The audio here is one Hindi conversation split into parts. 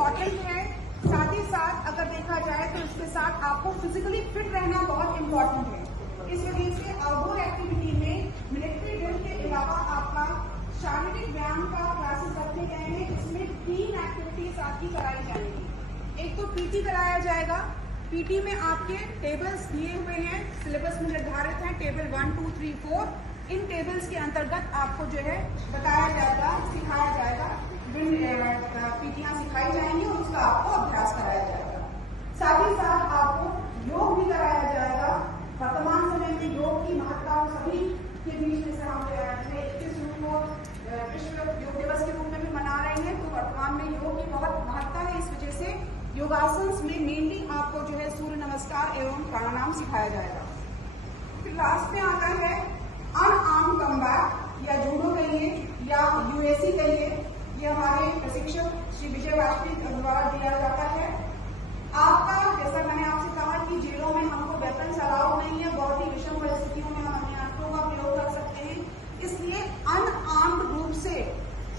इम्पॉर्टेंट है। साथ ही साथ अगर देखा जाए तो इसके साथ आपको फिजिकली फिट रहना बहुत इम्पॉर्टेंट है। इस वजह से आउटडोर एक्टिविटी में मिलिट्री ड्रिल के अलावा आपका शारीरिक व्यायाम का क्लासेस रखे गए हैं। इसमें 3 एक्टिविटीज आपकी कराई जाएंगी। एक तो पीटी कराया जाएगा। पीटी में आपके टेबल्स दिए हुए हैं, सिलेबस में निर्धारित हैं, टेबल 1, 2, 3, 4। इन टेबल्स के अंतर्गत आपको जो है बताया जाएगा, सिखाया जाएगा, पीटियां सिखाई जाएंगी और उसका आपको अभ्यास कराया जाएगा। साथ ही साथ आपको योग भी कराया जाएगा। वर्तमान समय में योग की महत्ता सभी के बीच में से हम 21 जून को विश्व योग दिवस के रूप में भी मना रहे हैं। तो वर्तमान में योग की बहुत महत्ता है। इस वजह से योगासन में मेनली आपको जो है सूर्य नमस्कार एवं प्राणायाम सिखाया जाएगा। फिर लास्ट में आता है अनआर्म कम्बैट या जूडो कहिए या यूएसी कहिए। ये हमारे प्रशिक्षक श्री विजय वाजपेयी द्वारा दिया जाता है। आपका जैसा मैंने आपसे कहा कि जेलों में हमको वेपन्स अलाउ नहीं है। बहुत ही विषम परिस्थितियों में हम अपने अस्त्रों का प्रयोग कर सकते हैं। इसलिए अनआर्म्ड रूप से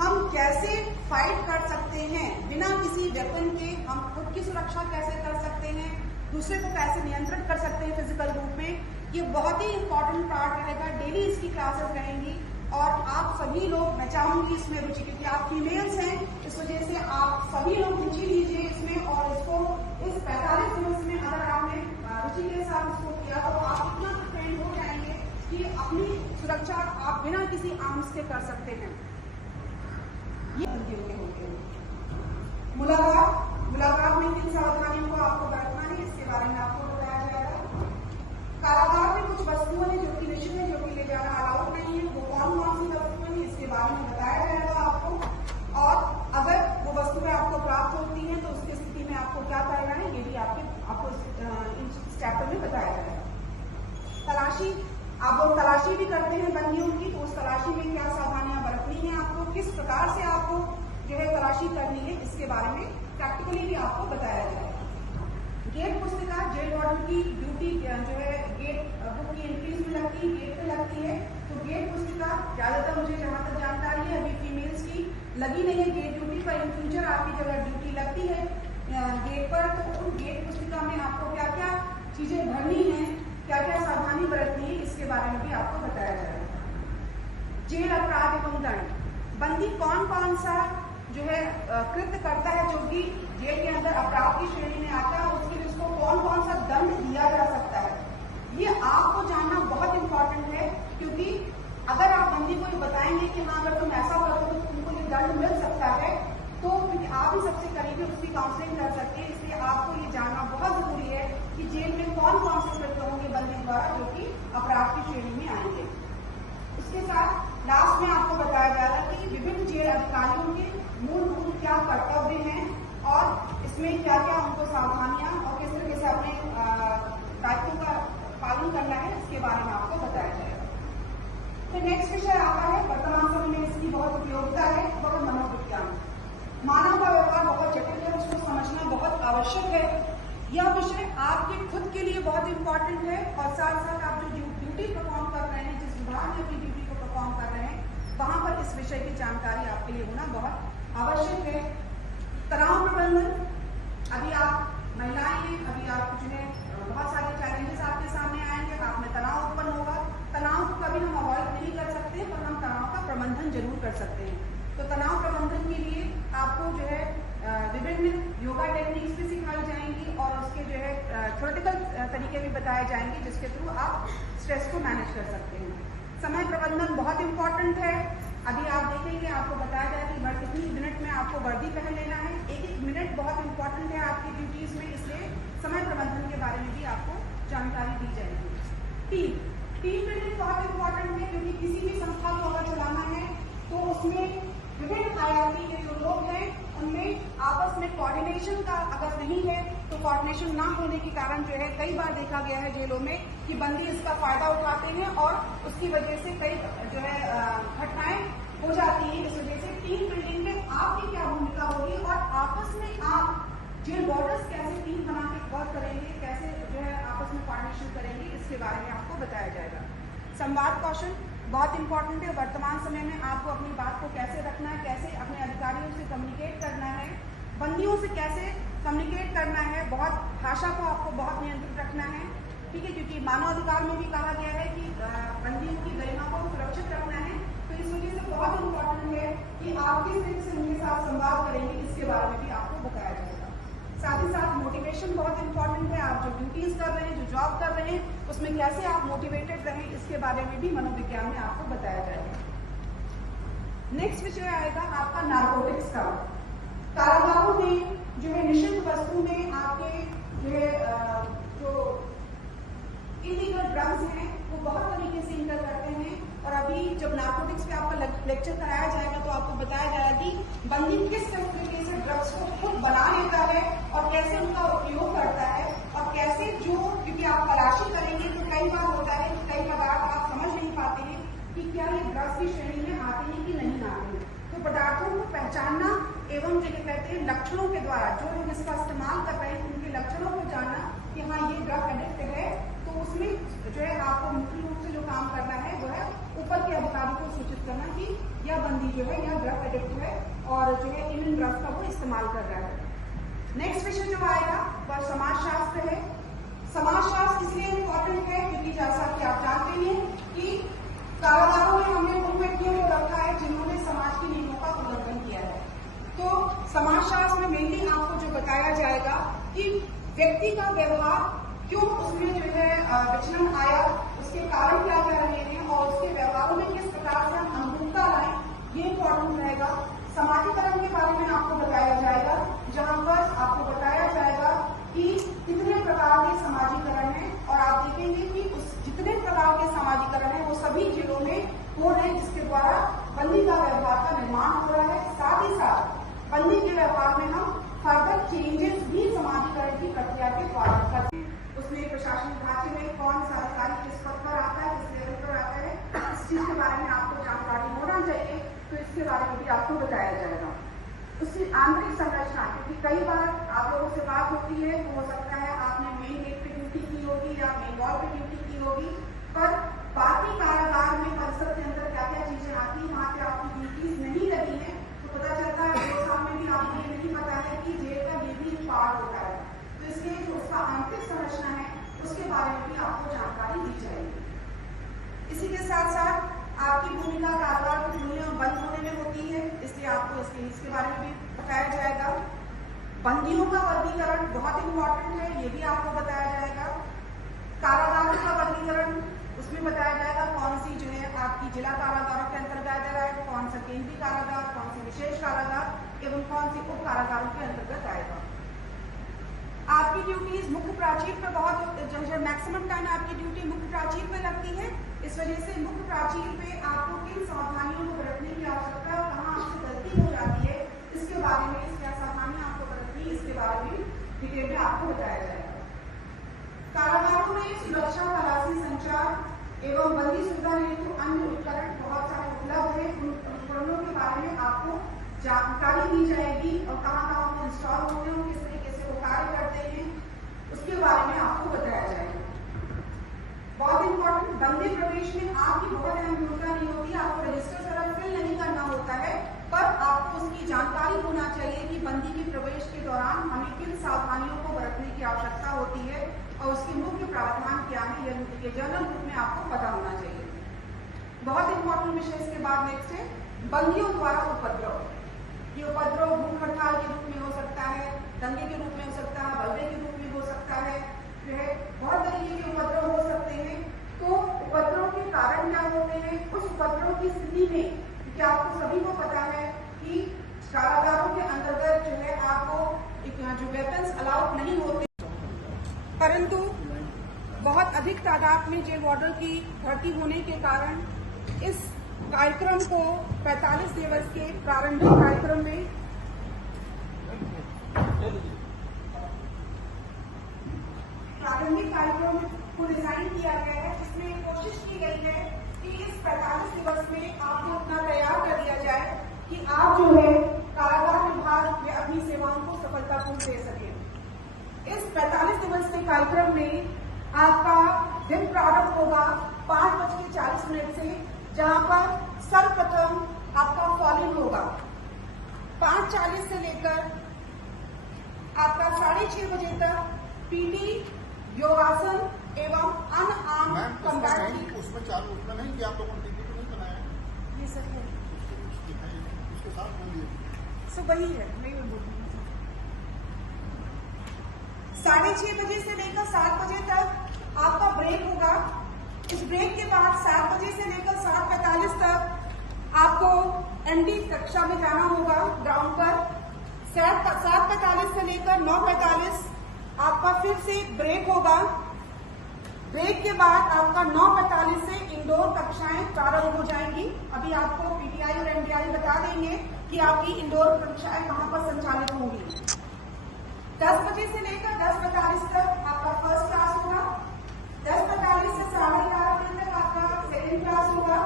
हम कैसे फाइट कर सकते हैं बिना किसी वेपन के, हम खुद की सुरक्षा कैसे कर सकते हैं, दूसरे को कैसे नियंत्रित कर सकते हैं फिजिकल रूप में, ये बहुत ही इंपॉर्टेंट पार्ट रहेगा। डेली इसकी क्लासेस रहेंगी और आप सभी लोग, मैं चाहूंगी इसमें रुचि, क्योंकि आप फीमेल्स हैं, इस वजह से आप सभी लोग रुचि लीजिए इसमें। और इसको इस 45 दिवस में अगर आपने रुचि के साथ इसको किया तो आप इतना ट्रेंड हो जाएंगे कि अपनी सुरक्षा आप बिना किसी आर्म्स के कर सकते हैं। मुलाकात में किन सावधानियों को आपको बरतना है, इसके बारे में आपको बताया जाएगा। कारागार में कुछ वस्तुएं हैं जो कि निषिद्ध है, जो कि ले जाना अलाउड नहीं है। वो कौन कौन सी वस्तुएं हैं इसके बारे में बताया जाएगा आपको। और अगर वो वस्तुएं आपको प्राप्त होती हैं तो उसकी स्थिति में आपको क्या करना है, ये भी आपको इस चैप्टर में बताया जाएगा। तलाशी, आप लोग तलाशी भी करते हैं बंदियों की, तो उस तलाशी में क्या सावधानियां बरतनी है, आपको किस प्रकार से आपको जो है तलाशी करनी है, इसके बारे में प्रैक्टिकली भी आपको बताया जाएगा। गेट पुस्तिका, जेल वार्डन की ड्यूटी जो है गेट बुक की एंट्रीज में लगती है, गेट पे लगती है। तो गेट पुस्तिका ज्यादातर मुझे जहां तक जानकारी है अभी फीमेल्स की लगी नहीं है गेट ड्यूटी पर। इन फ्यूचर आपकी जगह ड्यूटी लगती है गेट पर, तो उन गेट पुस्तिका में आपको क्या क्या चीजें भरनी है, क्या क्या सावधानी बरतनी है, इसके बारे में भी आपको बताया जाएगा। जेल अपराध एवं दंड, बंदी कौन कौन सा जो है कृत्य करता है जो कि जेल के अंदर अपराध की श्रेणी में आता है, उसके लिए उसको कौन कौन सा दंड दिया जा सकता है, ये आपको जानना बहुत इंपॉर्टेंट है। क्योंकि अगर आप बंदी को ये बताएंगे कि हाँ अगर तुम ऐसा करो तो तुमको ये दंड मिल सकता है, तो आप ही सबसे करीबी उसकी काउंसलिंग कर सकते हैं। इसलिए आपको ये जानना बहुत जरूरी है कि जेल में कौन कौन से कृत्य होंगे बंदी द्वारा जो कि अपराध की श्रेणी में आएंगे। इसके साथ लास्ट में आपको बताया जाएगा कि विभिन्न जेल अधिकारियों के मूलभूत क्या कर्तव्य हैं और इसमें क्या क्या उनको सावधानियां और किस तरीके से अपने दायित्वों का पालन करना है, इसके बारे में आपको बताया जाएगा। फिर नेक्स्ट विषय आता है, वर्तमान समय में इसकी बहुत उपयोगिता है, वह मनोविज्ञान। मानव का व्यवहार बहुत जटिल है, उसको समझना बहुत आवश्यक है। यह विषय आपके खुद के लिए बहुत इंपॉर्टेंट है और साथ साथ आप जो ड्यूटी परफॉर्म कर रहे हैं, जिस विभाग में अपनी ड्यूटी को परफॉर्म कर रहे हैं, वहां पर इस विषय की जानकारी आपके लिए होना बहुत आवश्यक है। तनाव प्रबंधन, अभी आप महिलाएं हैं, अभी आप जो है बहुत सारे चैलेंजेस आपके सामने आएंगे, आप में तनाव उत्पन्न होगा। तनाव को कभी हम अवॉइड नहीं कर सकते, पर हम तनाव का प्रबंधन जरूर कर सकते हैं। तो तनाव प्रबंधन के लिए आपको जो है विभिन्न योगा टेक्निक्स भी सिखाई जाएंगी और उसके जो है थ्योरेटिकल तरीके भी बताए जाएंगे, जिसके थ्रू आप स्ट्रेस को मैनेज कर सकते हैं। समय प्रबंधन बहुत इंपॉर्टेंट है। अभी आप देखेंगे, आपको बताया जाए कि कितनी मिनट में आपको वर्दी पहन लेना है। एक एक मिनट बहुत इंपॉर्टेंट है आपकी ड्यूटीज में, इसलिए समय प्रबंधन के बारे में भी आपको जानकारी दी जाएगी। टीम बिल्डिंग बहुत इंपॉर्टेंट है, क्योंकि किसी भी संस्था को अगर चलाना है तो उसमें विभिन्न हायरार्की के जो लोग हैं उनमें आपस में कोऑर्डिनेशन का अगर नहीं है तो कोऑर्डिनेशन ना होने के कारण जो है कई बार देखा गया है जेलों में कि बंदी इसका फायदा उठाते हैं और उसकी वजह से कई जो है घटनाएं हो जाती हैं। इस वजह से टीम बिल्डिंग में आपकी क्या भूमिका होगी और आपस में आप जेल बॉर्डर्स कैसे टीम बना के वर्क करेंगे, कैसे जो है आपस में कोऑर्डिनेशन करेंगे, इसके बारे में आपको बताया जाएगा। संवाद कौशल बहुत इंपॉर्टेंट है। वर्तमान समय में आपको अपनी बात को कैसे रखना है, कैसे अपने अधिकारियों से कम्युनिकेट करना है, बंदियों से कैसे कम्युनिकेट करना है, बहुत भाषा को आपको बहुत नियंत्रित रखना है, ठीक है, क्योंकि मानव अधिकार में भी कहा गया है कि बंदियों की गरिमा को सुरक्षित रखना है। तो इस वजह से बहुत इम्पोर्टेंट है कि आप किस तरीके से उनके साथ संवाद करेंगे, इसके बारे में भी आपको बताया जाएगा। साथ ही साथ मोटिवेशन बहुत इंपॉर्टेंट है। आप जो ड्यूटीज कर रहे हैं, जो जॉब कर रहे हैं, उसमें कैसे आप मोटिवेटेड रहें, इसके बारे में भी मनोविज्ञान में आपको बताया जाएगा। नेक्स्ट विषय आएगा आपका नार्कोटिक्स का। कारागारों में जो है निषिद्ध वस्तु में आपके जो है जो इलीगल ड्रग्स हैं वो बहुत तरीके से इंटर करते हैं। और अभी जब नार्कोटिक्स पे आपका लेक्चर कराया जाएगा तो आपको बताया जाएगा कि बंदी किस तरीके से ड्रग्स को खुद बना लेता है और कैसे उनका उपयोग करता है, और कैसे जो, क्योंकि आप तलाशी करेंगे तो कई बार होता है कि कई पदार्थ आप समझ नहीं पाते हैं कि क्या ये ड्रग्स की श्रेणी में आते हैं कि नहीं आते हैं। तो पदार्थों को पहचानना एवं जो कहते हैं लक्षणों के द्वारा, जो लोग इसका इस्तेमाल कर रहे हैं उनके लक्षणों को जानना कि हाँ ये ड्रग एडिक्ट है, तो उसमें जो है आपको मुख्य रूप से जो काम करना है वो है ऊपर के अधिकारी को सूचित करना कि यह बंदी जो है यह ड्रग एडिक्ट है और जो है इन ड्रग्स का वो इस्तेमाल कर रहा है। नेक्स्ट विषय जो आएगा वह समाजशास्त्र है। समाजशास्त्र इसलिए इम्पोर्टेंट है क्योंकि जैसा कि आप जानते हैं कि कारागारों में हमने उन व्यक्तियों को रखा है जिन्होंने समाज के नियमों का उल्लंघन किया है। तो समाजशास्त्र में मेनली आपको जो बताया जाएगा कि व्यक्ति का व्यवहार क्यों उसमें जो है विचलन आया, उसके कारण क्या क्या रहे हैं और उसके व्यवहारों में किस प्रकार से हम अनुकूलता लाएं, ये इम्पोर्टेंट रहेगा। समाजीकरण के बारे में आपको बताया जाएगा, जहां पर आपको बताया जाएगा कि कितने प्रकार के समाजीकरण है, और आप देखेंगे कि उस जितने प्रकार के समाजीकरण है वो सभी जेलों में हो रहे हैं, जिसके द्वारा बंदी का व्यवहार का निर्माण हो रहा है। साथ ही साथ बंदी के व्यवहार में हम फर्दर चेंजेस भी समाजीकरण की प्रक्रिया के द्वारा करते हैं। उसमें प्रशासनिक ढांचे में कौन सा अधिकारी किस पद पर आता है, किस लेवल पर आता है, इस चीज के बारे में आपको जानकारी होना चाहिए। तो इसके बारे में भी आपको बताया जाएगा। उसकी आंतरिक संरचना, क्योंकि कई बार आप लोगों से बात होती है, हो सकता है आपने मेन गेट पे ड्यूटी की होगी या मेन वॉल पे ड्यूटी की होगी, पर बाकी कारागार में परिसर के अंदर क्या क्या चीजें आती है, वहां पे आपकी ड्यूटीज नहीं लगी है, तो पता चलता है 2 साल में भी आपको ये नहीं पता है कि जेल का ये भी पार्ट होता है। तो इसलिए जो उसका आंतरिक संरचना है उसके बारे में भी आपको जानकारी दी जाएगी। इसी के साथ साथ आपकी भूमिका कारागार की दुनिया बंद होने में होती है, इसलिए आपको इसके बारे में भी बताया जाएगा। बंदियों का वर्गीकरण बहुत इंपॉर्टेंट है, ये भी आपको बताया जाएगा। कारागारों का वर्गीकरण उसमें बताया जाएगा कौन सी जो है आपकी जिला कारागारों के अंतर्गत आएगा, कौन सा केंद्रीय कारागार, कौन सी विशेष कारागार एवं कौन सी उप कारागारों के अंतर्गत आएगा। आपकी ड्यूटीज मुख्य प्राचीर पे बहुत जो है मैक्सिमम टाइम आपकी ड्यूटी मुख्य प्राचीर पे लगती है। इस वजह से मुख्य प्राचीर पे आपको किन सावधानियों को बरतने की आवश्यकता है और कहाँ आपसे गलती हो जाती है, इसके बारे में क्या सावधानियां आपको बरतनी है, इसके बारे में डिटेल में आपको बताया जाएगा। कारागारों में सुरक्षा, तलाशी, संचार एवं बंदी सुविधा हेतु अन्य उपकरण बहुत सारे उपलब्ध है। उन उपकरणों के बारे में आपको जानकारी दी जाएगी और कहाँ कहाँ वो इंस्टॉल होते हैं, किस तरीके से वो कार्य करते हैं, उसके बारे में आपको बताया जाएगा। बहुत इंपॉर्टेंट, बंदी प्रवेश में आपकी बहुत अहम भूमिका नहीं होती, आपको रजिस्टर तरफ फिल नहीं करना होता है, पर आपको उसकी जानकारी होना चाहिए कि बंदी के प्रवेश के दौरान हमें किन सावधानियों को बरतने की आवश्यकता होती है और उसके मुख्य प्रावधान क्या है, ये जर्नल रूप में आपको पता होना चाहिए। बहुत इंपॉर्टेंट विषय इसके बाद नेक्स्ट है बंदियों द्वारा उपद्रव। ये उपद्रव भूख हड़ताल के रूप में हो सकता है, दंगे के रूप में हो सकता है, बलवे के रूप में हो सकता है, जो है बहुत तरीके के उपद्रव हो सकते हैं। तो उपद्रव के कारण क्या होते हैं, उस उपद्रव की स्थिति में, क्योंकि आपको सभी को पता है कि कारागारों के अंतर्गत जो है आपको जो वेपन्स अलाउड नहीं होते, परंतु बहुत अधिक तादाद में जेल वार्डर की भर्ती होने के कारण इस कार्यक्रम को 45 दिवस के प्रारंभिक कार्यक्रम में को डिजाइन किया गया है, जिसमें कोशिश की गई है कि इस 45 दिवस में आपको इतना तैयार कर दिया जाए कि आप जो है कारागार विभाग में अपनी सेवाओं को सफलतापूर्ण दे सके। इस 45 दिवस के कार्यक्रम में आपका दिन प्रारंभ होगा 5:40 से, जहां पर सर्वप्रथम आपका फॉलिंग होगा 5:40 से लेकर 6:30 बजे तक पीटी, योगासन एवं अनआर्म्ड कम्बैट। उसमें चालू उसमें नहीं कि आप लोगों ने टीवी नहीं बनाया ये सर है, उसके साथ बोलिए। सो वही है, मैं भी बोल 6:30 बजे से लेकर 7 बजे तक आपका ब्रेक होगा। इस ब्रेक के बाद 7 बजे से लेकर 7:45 तक आपको एमडी कक्षा में जाना होगा ग्राउंड पर। 7:45 से लेकर 9:45 आपका फिर से ब्रेक होगा। ब्रेक के बाद आपका 9:45 से इंडोर कक्षाएं प्रारंभ हो जाएंगी। अभी आपको पीटीआई और एमडीआई बता देंगे कि आपकी इंडोर कक्षाएं कहां पर संचालित होंगी। 10 बजे से लेकर 10:45 तक आपका फर्स्ट क्लास होगा। 10:45 से 11:30 बजे तक आपका सेकेंड क्लास होगा।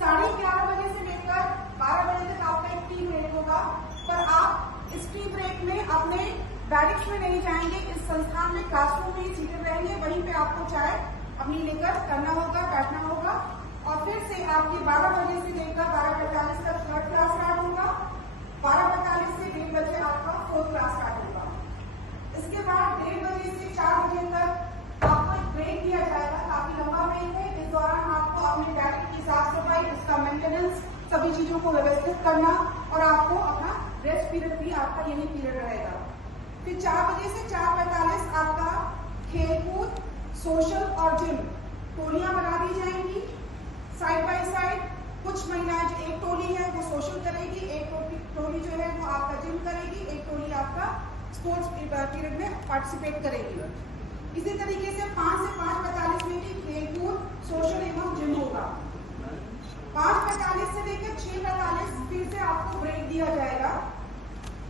11:30 बजे से लेकर 12 बजे तक आपका एक टी ब्रेक होगा। पर आप इस टी ब्रेक में अपने बैरिक्स में नहीं जाएंगे, इस संस्थान में क्लासरूम में ही सीटेड रहेंगे। वहीं पे आपको चाय अपनी लेकर करना होगा, बैठना होगा। और फिर से आपकी 12 बजे से लेकर 12:45 तक थर्ड क्लास स्टार्ट होगा। 12:45 से 1:30 बजे आपका फोर्थ क्लास स्टार्ट होगा। इसके बाद 1:30 बजे से 4 बजे तक आपको एक ब्रेक दिया जाएगा। काफी लंबा ब्रेक है। इस दौरान आपको अपने बैरिक की साफ सफाई, उसका मेंटेनेंस, सभी चीजों को व्यवस्थित करना और आपको अपना रेस्ट पीरियड भी आपका यही पीरियड रहेगा। फिर 4 बजे से 4:45 आपका खेलकूद, सोशल और जिम टोलियां बना दी जाएंगी साइड बाय साइड। कुछ महिलाएं, जो एक टोली है वो सोशल करेगी, एक टोली जो है वो आपका जिम करेगी, एक टोली आपका स्पोर्ट्स पीरियड में पार्टिसिपेट करेगी। इसी तरीके से 5 से 5:45 में भी खेलकूद, सोशल एवं जिम होगा। 5:45 से लेकर 6:45 फिर से आपको ब्रेक दिया जाएगा।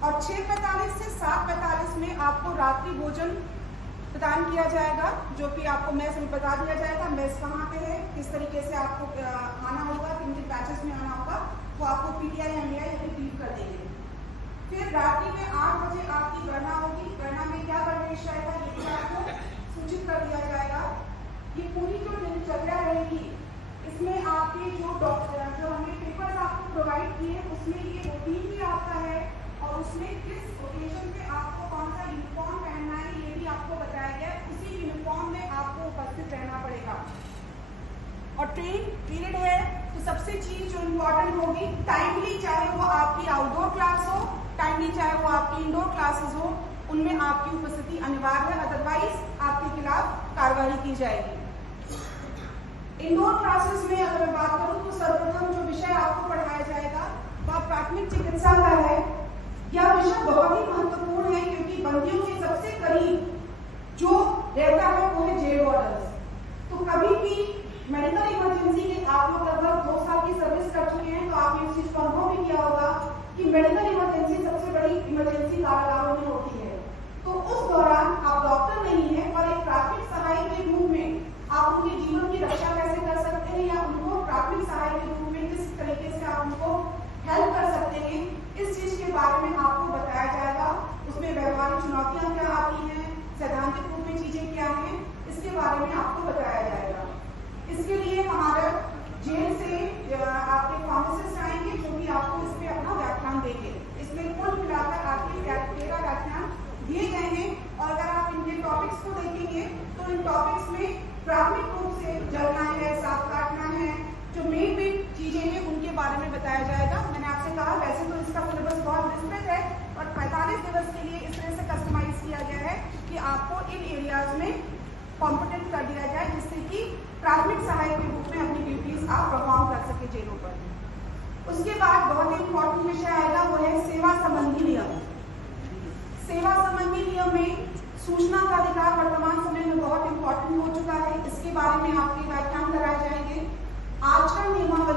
और 6:45 से 7:45 में आपको रात्रि भोजन प्रदान किया जाएगा, जो कि आपको मेस में बता दिया जाएगा। मेस कहाँ पे है, किस तरीके से आपको आना होगा, किन किन बैचेस में आना होगा, वो आपको पीटीआई एमडीआई रिट्रीव कर देंगे। फिर रात्रि में 8 बजे आपकी गणना होगी। गणना में क्या प्रवेश आएगा ये भी आपको सूचित कर दिया जाएगा। ये पूरी जो दिनचर्या रहेगी, इसमें आपके जो हमने पेपर्स आपको प्रोवाइड किए उसमें ये रूटीन भी आपका है और उसमें किस ओकेजन पे आपको कौन सा यूनिफॉर्म पहनना है ये भी आपको बताया गया। उसी यूनिफॉर्म में आपको उपस्थित रहना पड़ेगा। और ट्रेन पीरियड है तो सबसे चीज जो इम्पोर्टेंट होगी, टाइमली, चाहे वो आपकी आउटडोर क्लास हो, टाइमली चाहे वो आपकी इंडोर क्लासेस हो, उनमें आपकी उपस्थिति अनिवार्य है, अदरवाइज आपके खिलाफ कार्रवाई की जाएगी। इंडोर क्लासेस में अगर मैं बात करूं तो सर्वप्रथम जो विषय आपको पढ़ाया जाएगा वह प्राथमिक चिकित्सा का है। यह विषय बहुत ही महत्वपूर्ण है क्योंकि बंदियों के सबसे करीब जो रहता है वो है जेल वार्डर्स। तो कभी भी मेडिकल इमरजेंसी के आप लोग लगभग 2 साल की सर्विस कर चुके हैं, तो आपने इस चीज को अनुभव भी किया होगा कि मेडिकल इमरजेंसी सबसे बड़ी इमरजेंसी कारागारों में होती है। तो उस दौरान आप डॉक्टर नहीं है और एक प्राथमिक सहायक के रूप में आप उनके जीवन की रक्षा कैसे कर सकते हैं या उनको प्राथमिक सहायक के रूप में किस तरीके से आप उनको हेल्प कर सकते हैं, इस चीज के बारे में आपको बताया जाएगा। उसमें व्यवहारिक चुनौतियां क्या आती हैं, सैद्धांतिक रूप में चीजें क्या हैं, इसके बारे में आपको बताया जाएगा। इसके लिए हमारा जेल से आपके फार्मासिस्ट आएंगे जो कि आपको इस पे अपना व्याख्यान देंगे। इसमें कुल मिलाकर आपके 13 व्याख्यान दिए गए हैं। और अगर आप इनके टॉपिक्स को देखेंगे तो इन टॉपिक्स में प्राथमिक रूप से जलना है, सांप काटना है, जो मेन चीजें हैं उनके बारे में बताया जाएगा। मैंने आपसे कहा वैसे तो इसका सिलेबस बहुत विस्तृत है और 45 दिवस के लिए इस तरह से कस्टमाइज किया गया है कि आपको इन एरियाज में कॉम्पिटेंट कर दिया जाए, जिससे कि प्राथमिक सहायक के रूप में अपनी ड्यूटीज आप परफॉर्म कर सके जेलों पर। उसके बाद बहुत ही इंपॉर्टेंट विषय आएगा, वो है सेवा संबंधी नियम। सेवा संबंधी नियम में सूचना का अधिकार वर्तमान समय में बहुत इंपॉर्टेंट हो चुका है। इसके बारे में आपके व्याख्यान कराए जाएंगे। आचरण नियमावली